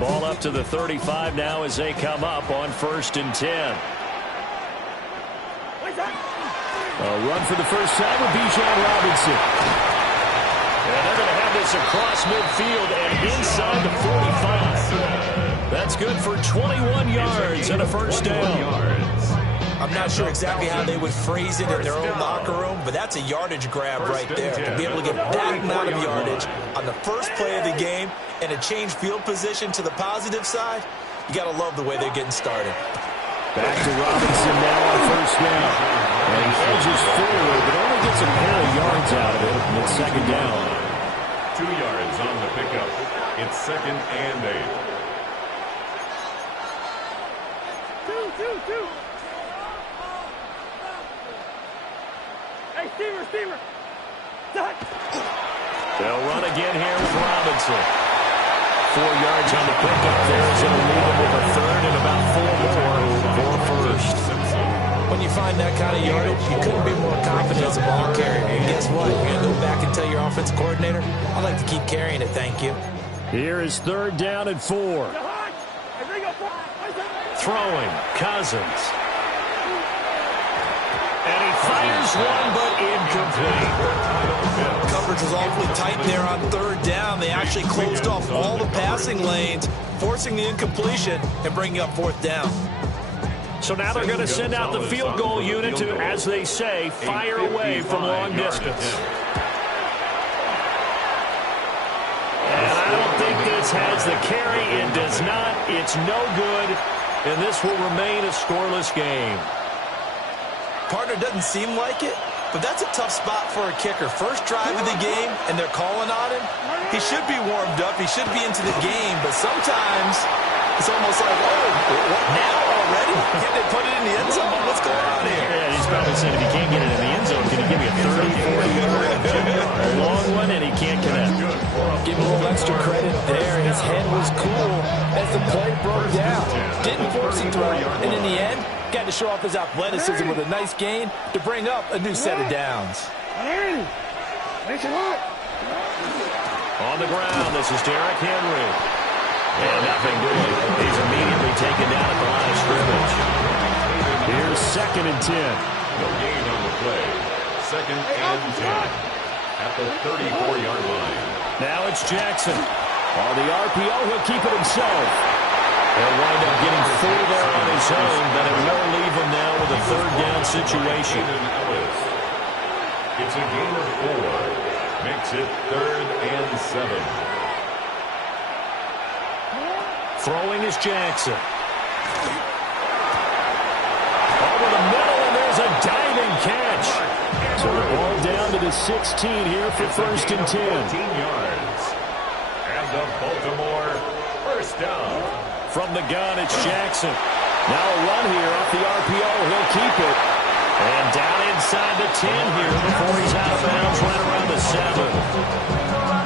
Ball up to the 35 now as they come up on 1st and 10. A run for the first time with Bijan Robinson. And they're going to have this across midfield and inside the 45. That's good for 21 yards and a first down. I'm not sure exactly how they would phrase it in their own locker room, but that's a yardage grab right there. To be able to get that amount of yardage on the first play of the game and a change field position to the positive side, you got to love the way they're getting started. Back to Robinson now on first down. And he edges forward, but only gets a pair of yards out of it, and it's second down. 2 yards on the pickup. It's 2nd and 8. Two. Hey, Steamer. Duck. They'll run again here with Robinson. 4 yards on the pickup there is going to leave him with a third and about 4 more for first. When you find that kind of yardage, you couldn't be more confident as a ball carrier. And guess what? You're going to go back and tell your offensive coordinator, I'd like to keep carrying it, thank you. Here is 3rd down and 4. Throwing, Cousins. And he fires one, but incomplete. Coverage was awfully tight there on 3rd down. They actually closed off all the passing lanes, forcing the incompletion and bringing up 4th down. So now they're going to send out the field goal unit to, as they say, fire away from long distance. And I don't think this has the carry. It does not. It's no good. And this will remain a scoreless game. Partner, doesn't seem like it, but that's a tough spot for a kicker. First drive of the game, and they're calling on him. He should be warmed up. He should be into the game, but sometimes it's almost like, oh, what now already? Can't they put it in the end zone? What's going on here? Yeah, he's probably saying if he can't get it in the end zone, can he give me a 30, 40 long one, and he can't connect. Give him a little extra credit there. His head was cool as the play broke down. Didn't force a throw, and in the end, got to show off his athleticism with a nice gain to bring up a new set of downs. On the ground, this is Derrick Henry. And nothing doing. He's immediately taken down at the line of scrimmage. Here's 2nd and 10. No gain on the play. 2nd and 10 at the 34-yard line. Now it's Jackson. On the RPO, he'll keep it himself. He'll wind up getting 4 there on his own, but it will leave him now with a 3rd down situation. It's a gain of 4. Makes it 3rd and 7. Throwing is Jackson. Over the middle, and there's a diving catch. So the ball down to the 16 here for 1st and 10. 14 yards. And the Baltimore first down. From the gun, it's Jackson. Now a run here off the RPO. He'll keep it. And down inside the 10 here before he's out of bounds right around the 7.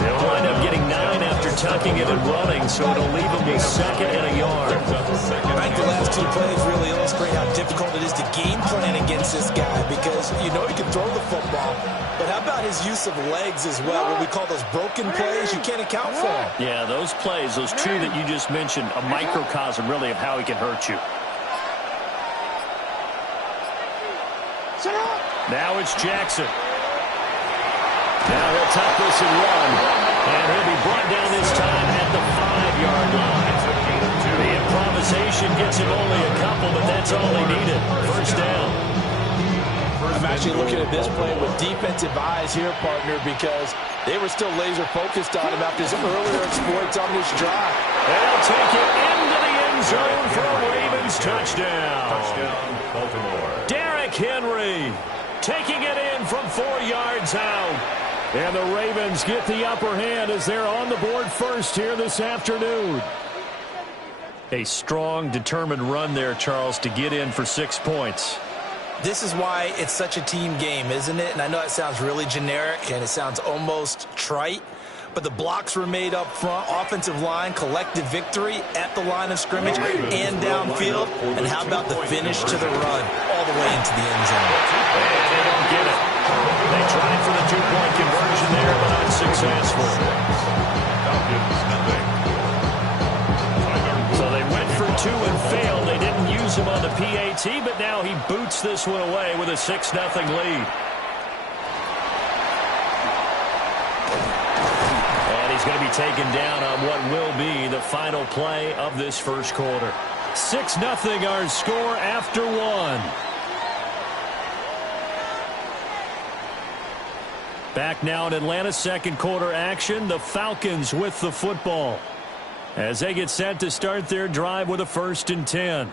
They'll wind up getting 9 after tucking it and running, so it'll leave him with 2nd and a yard. I think the last 2 plays really illustrate how difficult it is to game plan against this guy because you know he can throw the football, but how about his use of legs as well? What we call those broken plays, you can't account for them. Yeah, those plays, those 2 that you just mentioned, a microcosm really of how he can hurt you. Now it's Jackson. Now he'll tuck this and run. And he'll be brought down this time at the 5-yard line. The improvisation gets him only a couple, but that's all he needed. First down. I'm actually looking at this play with defensive eyes here, partner, because they were still laser focused on him after his earlier exploits on this drive. They'll take it into the end zone for a Ravens touchdown. Touchdown, Baltimore. Derrick Henry taking it in from 4 yards out. And the Ravens get the upper hand as they're on the board first here this afternoon. A strong, determined run there, Charles, to get in for 6 points. This is why it's such a team game, isn't it? And I know it sounds really generic and it sounds almost trite, but the blocks were made up front. Offensive line, collective victory at the line of scrimmage and downfield. And how about the finish to the run all the way into the end zone? And they don't get it. They tried for the two-point conversion there, but unsuccessful. So they went for two and failed. They didn't use him on the PAT, but now he boots this one away with a 6-0 lead. And he's going to be taken down on what will be the final play of this first quarter. 6-0 our score after one. Back now in Atlanta, second quarter action. The Falcons with the football as they get set to start their drive with a 1st and 10.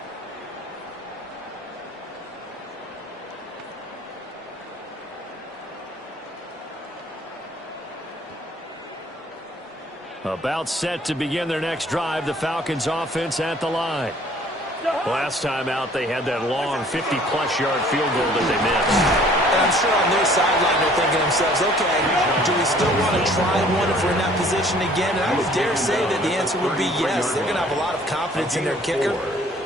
About set to begin their next drive. The Falcons offense at the line. Last time out, they had that long 50-plus yard field goal that they missed. And I'm sure on their sideline they're thinking to themselves, okay, do we still want to try one if we're in that position again? And I would dare say that the answer would be yes. They're going to have a lot of confidence in their kicker.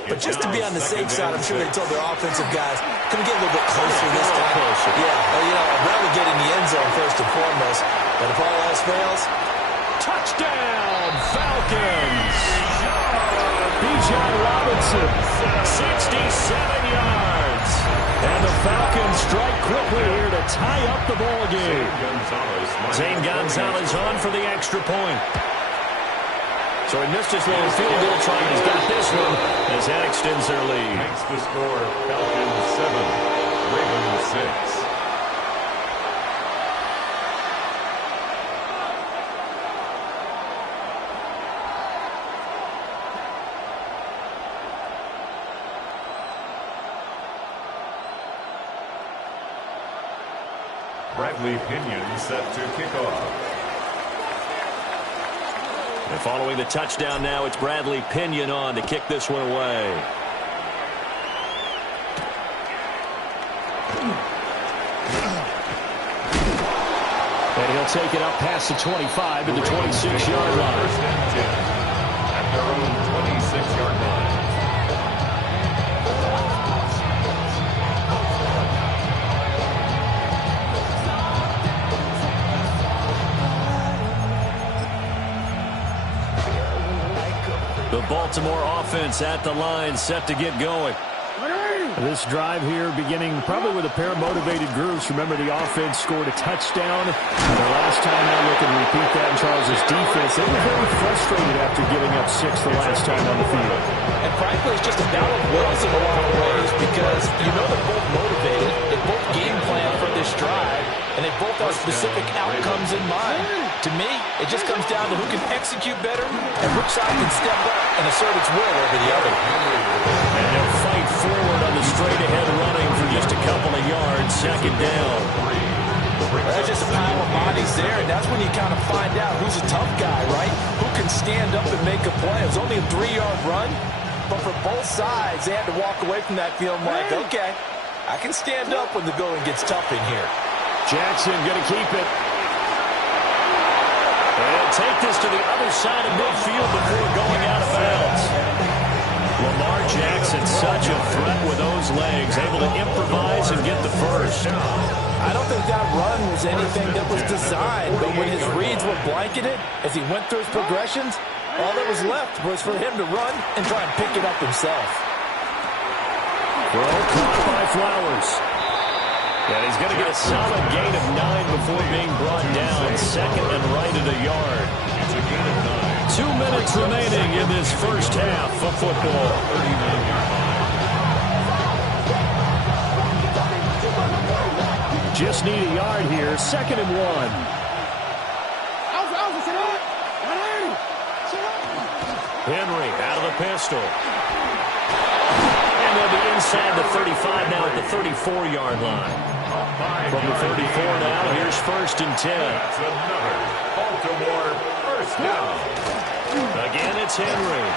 But just to be on the safe side, I'm sure they told their offensive guys, can we get a little bit closer this time? Closer. Yeah, well, you know, I'd rather get in the end zone first and foremost. But if all else fails, touchdown, Falcons! Bijan Robinson, 67 yards. And the Falcons strike quickly here to tie up the ball game. Zane Gonzalez on for the extra point. So he missed his long field goal try. He's got this one as that extends their lead. Makes the score Falcons 7, Ravens 6. Bradley Pinion set to kick off. And following the touchdown now, it's Bradley Pinion on to kick this one away. And he'll take it up past the 25 to the 26-yard line. 1st and 10 at their own 26-yard line. The Baltimore offense at the line, set to get going. This drive here beginning probably with a pair of motivated groups. Remember, the offense scored a touchdown. The last time now they can repeat that in Charles' defense. They were very frustrated after giving up 6 the last time on the field. and frankly, it's just a battle of wills in a lot of ways because you know they're both motivated. They both game plan for this drive, and they both have specific outcomes in mind. To me, it just comes down to who can execute better and which side can step up and assert its will over the other. And they'll fight forward on the straight-ahead running for just a couple of yards. Second down. That's just a pile of bodies there, and that's when you kind of find out who's a tough guy, right? Who can stand up and make a play. It was only a 3-yard run, but for both sides, they had to walk away from that feeling like, okay, I can stand up when the going gets tough in here. Jackson going to keep it. And take this to the other side of midfield before going out of bounds. Lamar Jackson, such a threat with those legs, able to improvise and get the first. I don't think that run was anything that was designed, but when his reads were blanketed as he went through his progressions, all that was left was for him to run and try and pick it up himself. Throw caught by Flowers. And he's going to get a solid gain of 9 before being brought down. Second and right at a yard. 2 minutes remaining in this first half of football. Just need a yard here. Second and 1. Henry out of the pistol. And they'll be inside the 35 now at the 34-yard line. From the 34 now, here's first and 10. That's another Baltimore first down. Again, it's Henry.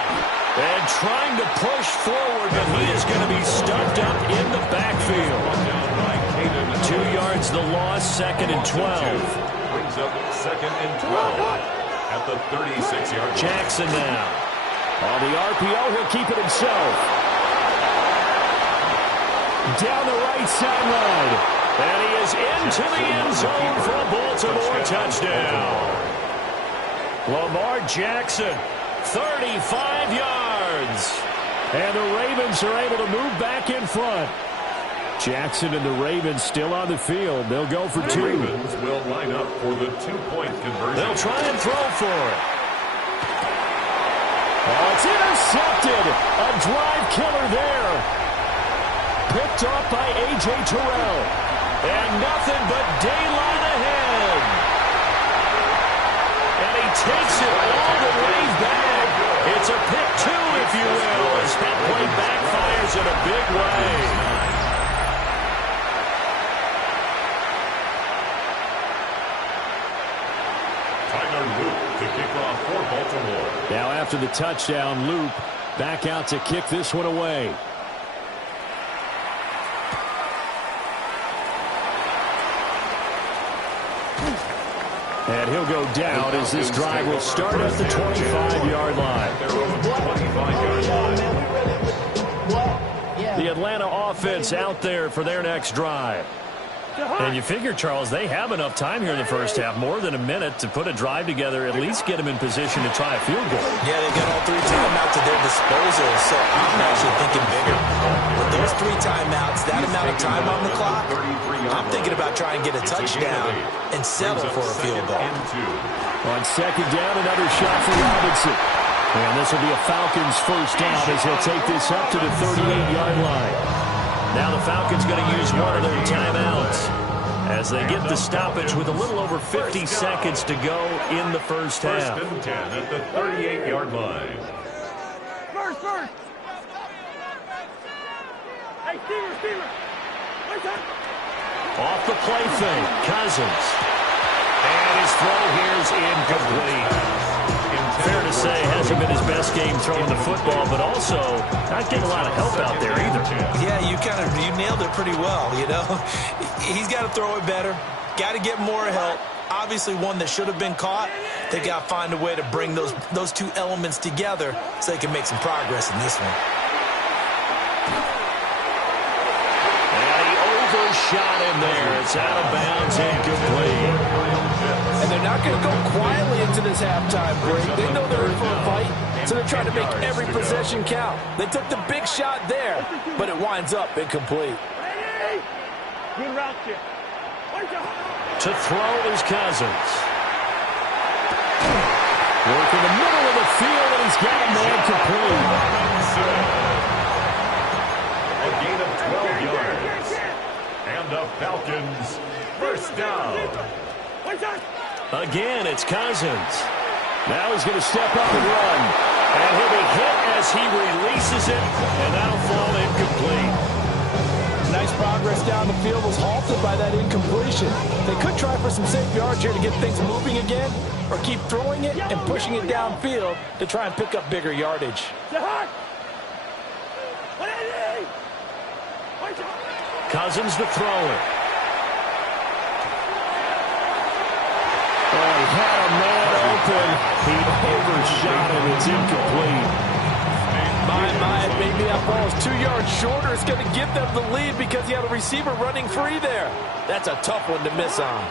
And trying to push forward, but he is going to be stuffed up in the backfield. 2 yards the loss, second and 12. brings up 2nd and 12 at the 36-yard line. Jackson now. On the RPO, he'll keep it himself. Down the right sideline. And he is into the end zone for a Baltimore touchdown. Lamar Jackson, 35 yards. And the Ravens are able to move back in front. Jackson and the Ravens still on the field. They'll go for two. The Ravens will line up for the two-point conversion. They'll try and throw for it. Oh, it's intercepted. A drive killer there. Picked off by A.J. Terrell. And nothing but daylight ahead. And he takes it all the way back. It's a pick two, if you will, as that play backfires in a big way. To kick off for Baltimore. Now after the touchdown, Loop back out to kick this one away. And he'll go down as this drive will start at the 25-yard line. The Atlanta offense out there for their next drive. And you figure, Charles, they have enough time here in the first half, more than a minute, to put a drive together, at least get them in position to try a field goal. Yeah, they got all 3 timeouts at their disposal, so I'm actually thinking bigger. With those 3 timeouts, that amount of time on the clock, I'm thinking about trying to get a touchdown and settle for a field goal. On second down, another shot for Robinson. And this will be a Falcons first down as he'll take this up to the 38-yard line. Now the Falcons going to use one of their timeouts as they get the stoppage with a little over 50 seconds to go in the first half. First and 10 at the 38-yard line. First. Hey, Steamer. What's up? Off the play fake, Cousins. And his throw here is incomplete. Fair to say, hasn't been his best game throwing the football, but also not getting a lot of help out there either. Yeah, you nailed it pretty well, you know. He's got to throw it better, got to get more help. Obviously one that should have been caught. They got to find a way to bring those 2 elements together so they can make some progress in this one. And he overshot him there. It's out of bounds, incomplete. And they're not going to go quietly into this halftime break. They know they're in for a fight, so they're trying to make every possession count. They took the big shot there, but it winds up incomplete. Good route kick. To throw is Cousins. Work in the middle of the field, and he's got a man complete. A gain of 12 yards. And the Falcons first down. Again, it's Cousins. Now he's going to step up and run. And he'll be hit as he releases it, and that'll fall incomplete. Nice progress down the field was halted by that incompletion. They could try for some safe yards here to get things moving again, or keep throwing it and pushing it downfield to try and pick up bigger yardage. Cousins the thrower. Oh, he had a man open. He overshot him. It's incomplete. Maybe that ball is 2 yards shorter. It's going to give them the lead because he had a receiver running free there. That's a tough one to miss on.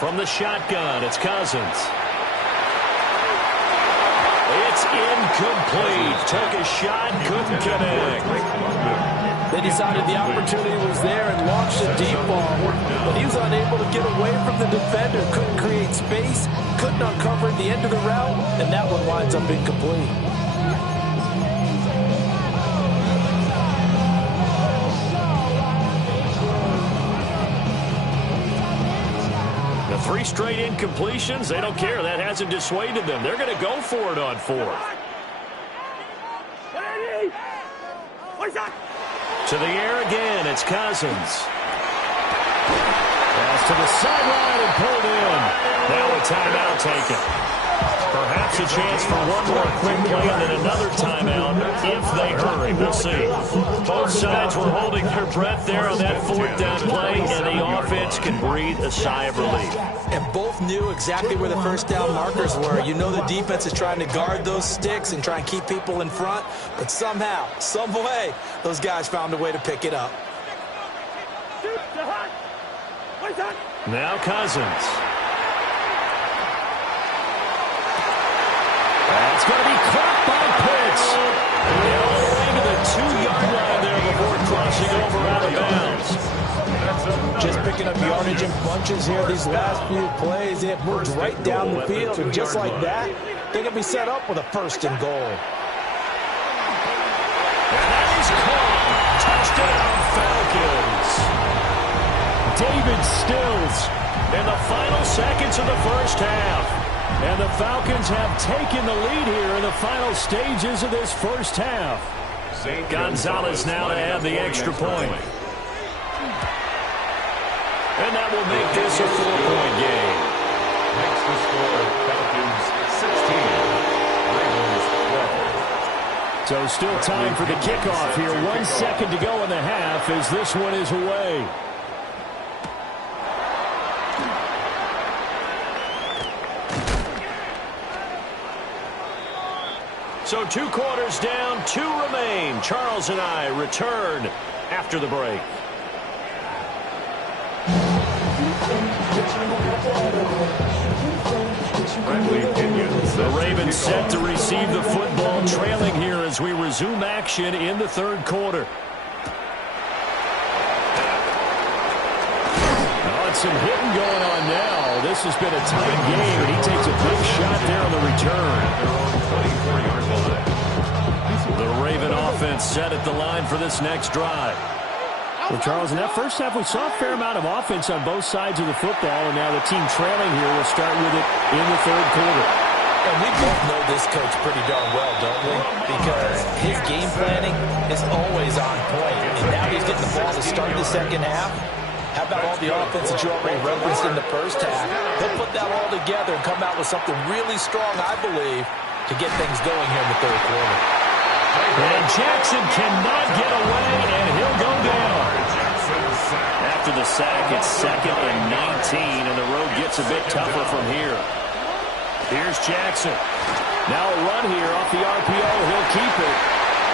From the shotgun, it's Cousins. It's incomplete. Took a shot, couldn't connect. They decided the opportunity was there and launched a deep ball, but he was unable to get away from the defender, couldn't create space, couldn't uncover the end of the route, and that one winds up incomplete. The 3 straight incompletions, they don't care. That hasn't dissuaded them. They're going to go for it on 4th. To the air again, it's Cousins. Pass to the sideline and pulled in. Now a timeout taken. Perhaps a chance for one more quick play and then another timeout if they hurry. We'll see. Both sides were holding their breath there on that fourth down play, and the offense can breathe a sigh of relief. And both knew exactly where the first down markers were. You know the defense is trying to guard those sticks and try and keep people in front, but somehow, some way, those guys found a way to pick it up. Now Cousins. That's going to be caught by Pitts. And all the way to the 2-yard line there before crossing over out of bounds. Just picking up yardage in bunches here these last few plays. They have moved right down the field, and just like that, they're going to be set up with a first and goal. And that is caught. Touchdown, Falcons. David Stills in the final seconds of the first half. And the Falcons have taken the lead here in the final stages of this first half. Gonzalez now to add the extra point. And that will make this a 4-point game. Next to score, Falcons 16, Ravens 12. So still time for the kickoff here. 1 second to go in the half as this one is away. So 2 quarters down, 2 remain. Charles and I return after the break. The Ravens set to receive the football, trailing here as we resume action in the third quarter. Some hitting going on now. This has been a tight game, and he takes a big shot there on the return. The Raven offense set at the line for this next drive. Well, Charles, in that first half, we saw a fair amount of offense on both sides of the football, and now the team trailing here will start with it in the third quarter. And we both know this coach pretty darn well, don't we? Because his game planning is always on point, and now he's getting the ball to start the second half. How about all the offense that you already referenced in the first half? He'll put that all together and come out with something really strong, I believe, to get things going here in the third quarter. And Jackson cannot get away, and he'll go down. After the sack, it's 2nd and 19, and the road gets a bit tougher from here. Here's Jackson. Now a run here off the RPO. He'll keep it.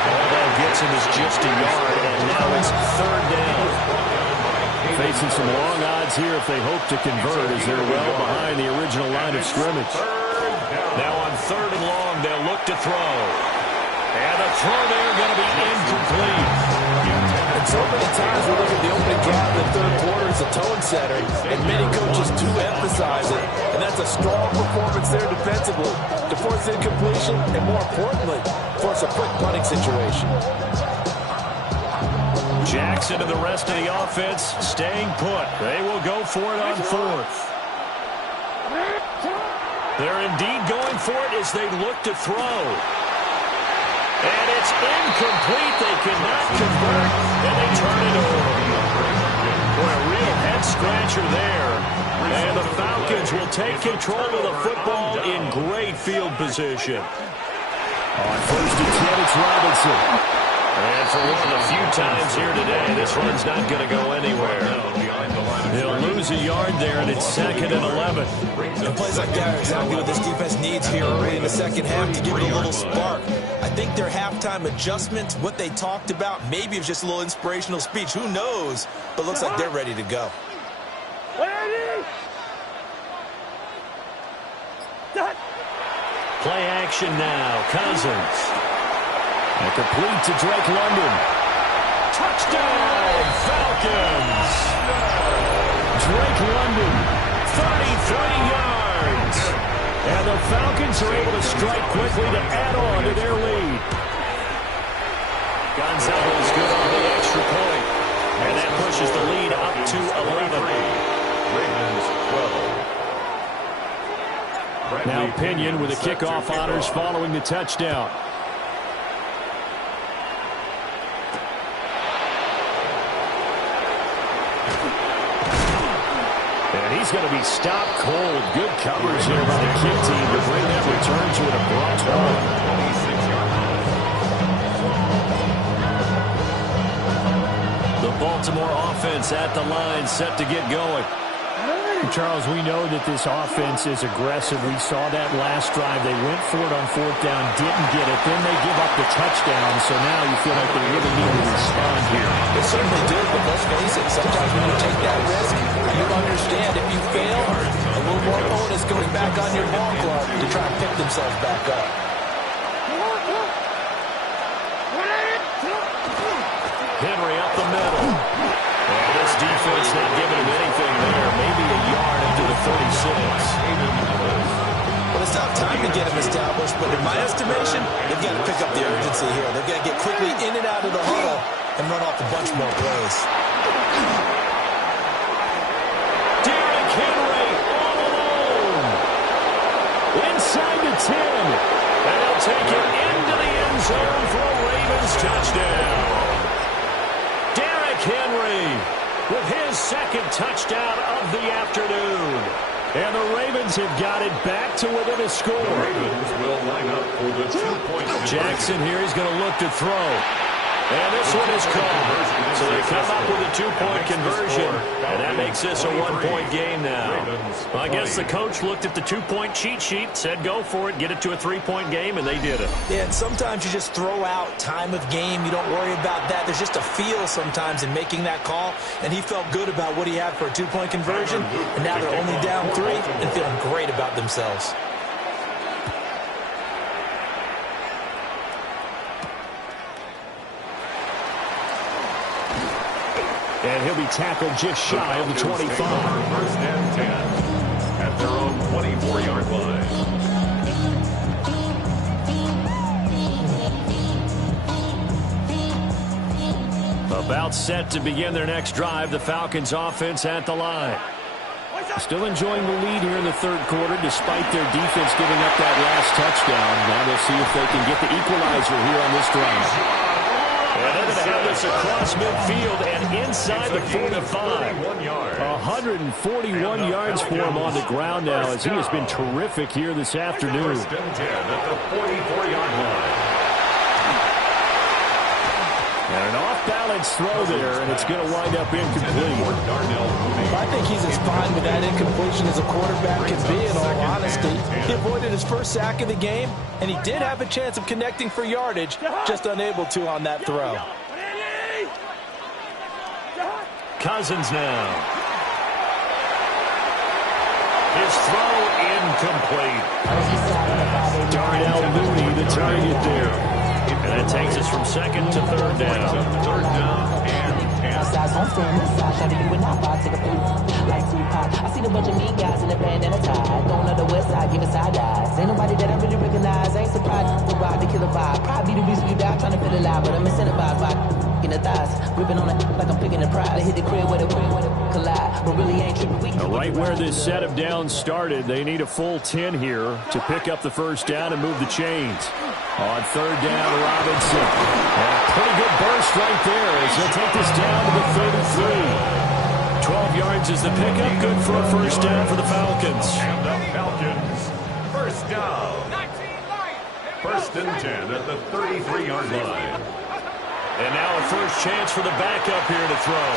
All that gets him is just a yard, and now it's 3rd down. Facing some long odds here if they hope to convert as they're well behind the original line of scrimmage. Now on 3rd and long, they'll look to throw. And the throw there going to be incomplete. And so many times we look at the opening drive in the third quarter as a tone setter, and many coaches do emphasize it. And that's a strong performance there defensively to force incompletion and, more importantly, force a quick punting situation. Jackson and the rest of the offense staying put. They will go for it on 4th. They're indeed going for it as they look to throw. And it's incomplete. They cannot convert, and they turn it over. Boy, a real head-scratcher there. And the Falcons will take control of the football in great field position. On 1st and 10, it's Robinson. And for one of the few times here today, this run's not going to go anywhere. He'll lose a yard there, and it's 2nd and 11. And plays like that are exactly what this defense needs here early in the second half to give it a little spark. I think their halftime adjustments, what they talked about, maybe it was just a little inspirational speech. Who knows? But looks like they're ready to go. Play action now. Cousins. And complete to Drake London. Touchdown, Falcons! Drake London, 33 yards. And the Falcons are able to strike quickly to add on to their lead. Gonzalez good on the extra point. And that pushes the lead up to 11. Ravens 12. Now Pinion with the kickoff honors following the touchdown. And he's going to be stopped cold. Good coverage here by the kick team to bring that return to an abrupt halt. 26 yards. The Baltimore offense at the line, set to get going. Charles, we know that this offense is aggressive. We saw that last drive. They went for it on fourth down, didn't get it. Then they give up the touchdown. So now you feel like they really need to respond here. They certainly did, but let's face it, sometimes when you take that risk, you understand if you fail, a little more onus goes back on your ball club to try and pick themselves back up. Henry up the middle. And this defense not giving him anything there. Maybe a yard into the 36. Well, it's not time to get him established, but in my estimation, they've got to pick up the urgency here. They've got to get quickly in and out of the huddle and run off a bunch more plays. Derrick Henry all alone. Inside the 10. And he'll take it into the end zone for a Ravens touchdown. Henry with his second touchdown of the afternoon. And the Ravens have got it back to within a score. The Ravens will line up for the 2-point conversion. Jackson here, he's going to look to throw. And this one is called. So they come up with a 2-point conversion. And that makes this a 1-point game now. Well, I guess the coach looked at the 2-point cheat sheet, said go for it, get it to a 3-point game, and they did it. Yeah, and sometimes you just throw out time of game. You don't worry about that. There's just a feel sometimes in making that call. And he felt good about what he had for a 2-point conversion. And now they're only down 3 and feeling great about themselves. And he'll be tackled just shy of the 25. First and 10 at their own 24-yard line. About set to begin their next drive, the Falcons offense at the line. Still enjoying the lead here in the third quarter despite their defense giving up that last touchdown. Now they'll see if they can get the equalizer here on this drive. And they're going to have this across midfield and inside the 45. 141 yards for him on the ground now as he has been terrific here this afternoon. First and 10 at the 44-yard line. And an off-balance throw there, and it's going to wind up incomplete. I think he's as fine with that incompletion as a quarterback can be, in all honesty. He avoided his first sack of the game, and he did have a chance of connecting for yardage, just unable to on that throw. Cousins now. His throw incomplete. Darnell Mooney, the target there. And that takes us from second to third down. Third down and 10. I see the bunch of mean guys in the band and a tie. Going on the west side, giving side eyes. Ain't nobody that I really recognize. Ain't surprised to ride the killer vibe. Probably the reason you die trying to feel alive, but I'm incentivized by in the thighs. Gripping on it like I'm picking a pride. I hit the crib with a collide, but really ain't tripping. Right where this set of downs started, they need a full 10 here to pick up the first down and move the chains. On third down, Robinson. And a pretty good burst right there as he'll take this down to the 33. 12 yards is the pickup. Good for a first down for the Falcons. And the Falcons, first down. First and 10 at the 33-yard line. And now a first chance for the backup here to throw.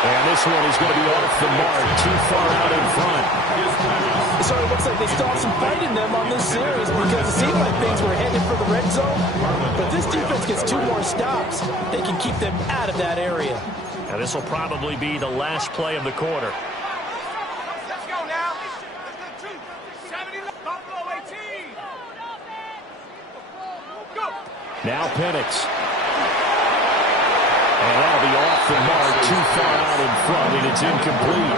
And this one is going to be off the mark, too far out in front. It sort of looks like they still have some fight in them on this series because it seemed like things were headed for the red zone. But this defense gets 2 more stops. They can keep them out of that area. Now this will probably be the last play of the quarter. Let's go now. 70 Buffalo 18. Go. Now Penix. And that'll be off the mark, too far out in front, and it's incomplete.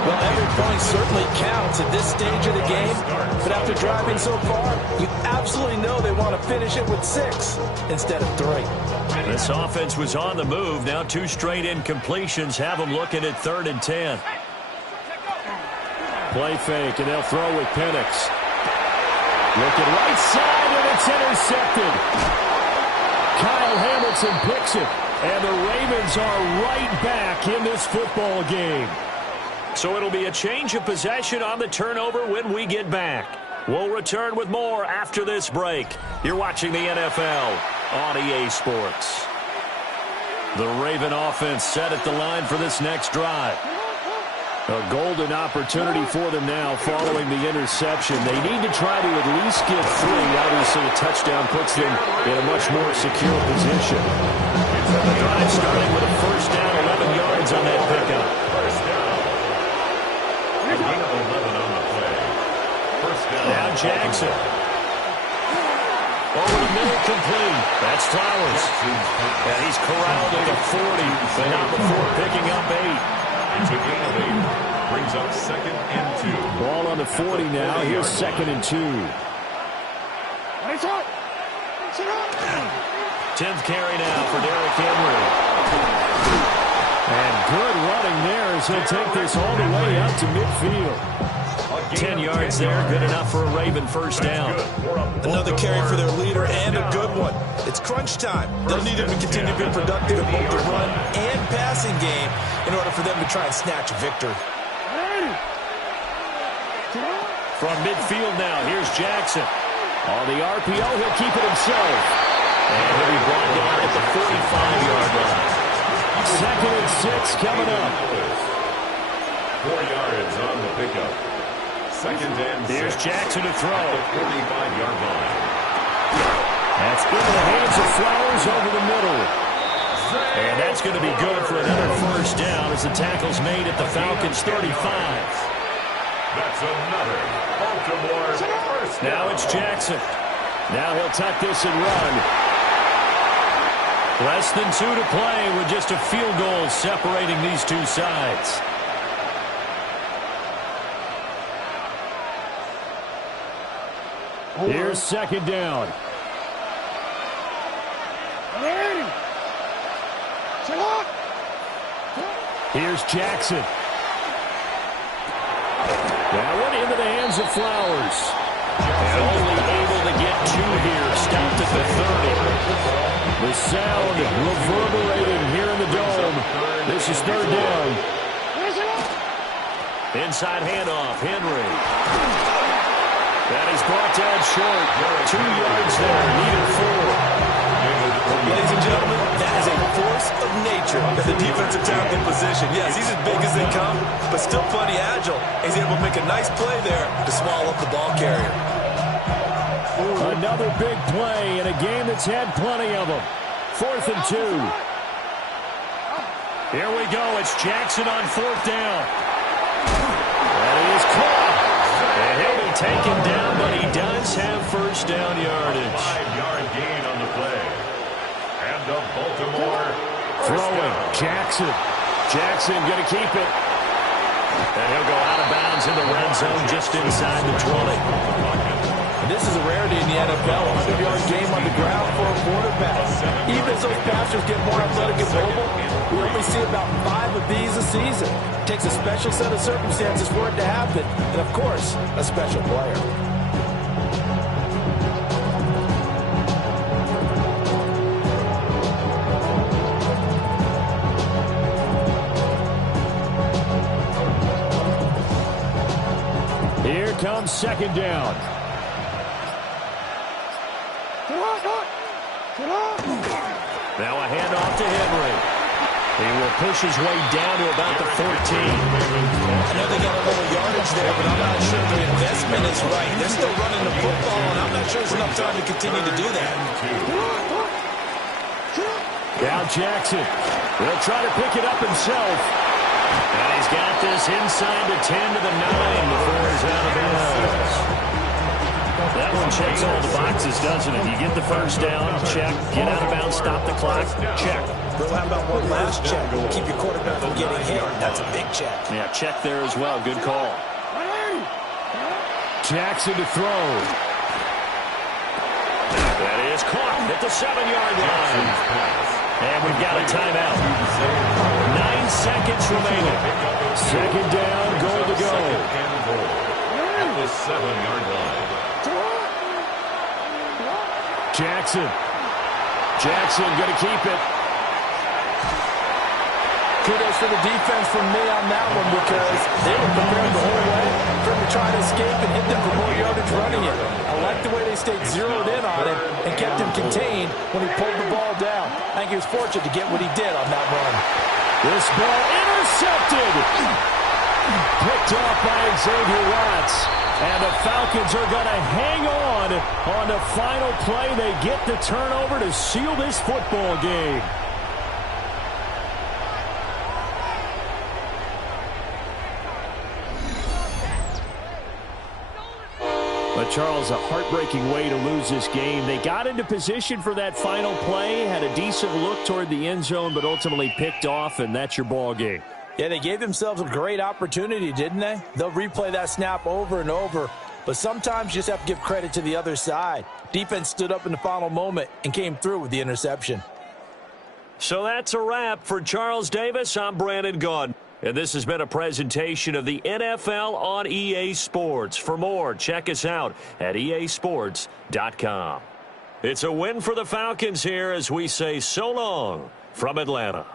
Well, every point certainly counts at this stage of the game. But after driving so far, you absolutely know they want to finish it with 6 instead of 3. This offense was on the move. Now 2 straight incompletions have them looking at 3rd and 10. Play fake, and they'll throw with Penix. Looking right side, and it's intercepted. Kyle Hamilton picks it. And the Ravens are right back in this football game. So it'll be a change of possession on the turnover when we get back. We'll return with more after this break. You're watching the NFL on EA Sports. The Raven offense set at the line for this next drive. A golden opportunity for them now following the interception. They need to try to at least get 3. Obviously, a touchdown puts them in a much more secure position. The drive starting with a first down, 11 yards on that pickup. First down. A gain of 11 on the play. First down. Now Jackson. Over the middle, complete. That's Flowers. And he's corralled at the 40, but not before picking up 8. It's a gain of 8. Brings up 2nd and 2. Ball on the 40 now. Here's 2nd and 2. 10th carry now for Derrick Henry. And good running there as he'll take this all the way up to midfield. 10 yards there, good enough for a Raven first down. Another carry for their leader and a good one. It's crunch time. They'll need him to continue to be productive in both the run and passing game in order for them to try and snatch a victory. From midfield now, here's Jackson. On the RPO, he'll keep it himself. And he'll be brought down at the 45-yard line. 2nd and 6 coming up. 4 yards on the pickup. 2nd and 6. Here's Jackson to throw. 45-yard line. That's into the hands of Flowers over the middle. And that's going to be good for another first down as the tackle's made at the Falcons' 35. That's another Baltimore first down. Now it's Jackson. Now he'll tuck this and run. Less than 2 to play with just a field goal separating these two sides. Here's 2nd down. Here's Jackson. That one into the hands of Flowers. And only able to get 2 here. Stopped at the 30. The sound reverberating here in the dome. This is 3rd down. Inside handoff, Henry. That is brought down short. 2 yards there, needed 4. Ladies and gentlemen, that is a force of nature at the defensive tackle position. Yes, he's as big as they come, but still plenty agile. He's able to make a nice play there to swallow up the ball carrier. Another big play in a game that's had plenty of them. 4th and 2. Here we go. It's Jackson on 4th down. That is caught. And he'll be taken down, but he does have first down yardage. 5-yard gain on the play. And the Baltimore throwing. Jackson. Jackson going to keep it. And he'll go out of bounds in the red zone just inside the 20. This is a rarity in the NFL, a 100-yard game on the ground for a quarterback. Even as those passers get more athletic and mobile, we only see about 5 of these a season. It takes a special set of circumstances for it to happen, and of course, a special player. Here comes 2nd down. Now a handoff to Henry. He will push his way down to about the 14. I know they got a little yardage there, but I'm not sure the investment is right. They're still running the football, and I'm not sure there's enough time to continue to do that. Now Jackson. He'll try to pick it up himself. And he's got this inside the 10 to the 9 before he's out of bounds. That one checks all the boxes, doesn't it? You get the first down, check. Get out of bounds, stop the clock, check. Well, how about one last check? Keep your quarterback from getting hit. That's a big check. Yeah, check there as well. Good call. Jackson to throw. That is caught at the 7-yard line. And we've got a timeout. 9 seconds remaining. 2nd down, goal to go. At the 7-yard line. Jackson. Jackson going to keep it. Kudos for the defense from me on that one because they were prepared the whole way for him to try to escape and hit them for more yardage running it. I like the way they stayed zeroed in on him and kept him contained when he pulled the ball down. I think he was fortunate to get what he did on that run. This ball intercepted. Picked off by Xavier Watts. And the Falcons are going to hang on the final play. They get the turnover to seal this football game. But, Charles, a heartbreaking way to lose this game. They got into position for that final play, had a decent look toward the end zone, but ultimately picked off, and that's your ball game. Yeah, they gave themselves a great opportunity, didn't they? They'll replay that snap over and over, but sometimes you just have to give credit to the other side. Defense stood up in the final moment and came through with the interception. So that's a wrap for Charles Davis. I'm Brandon Gaudin. And this has been a presentation of the NFL on EA Sports. For more, check us out at easports.com. It's a win for the Falcons here as we say so long from Atlanta.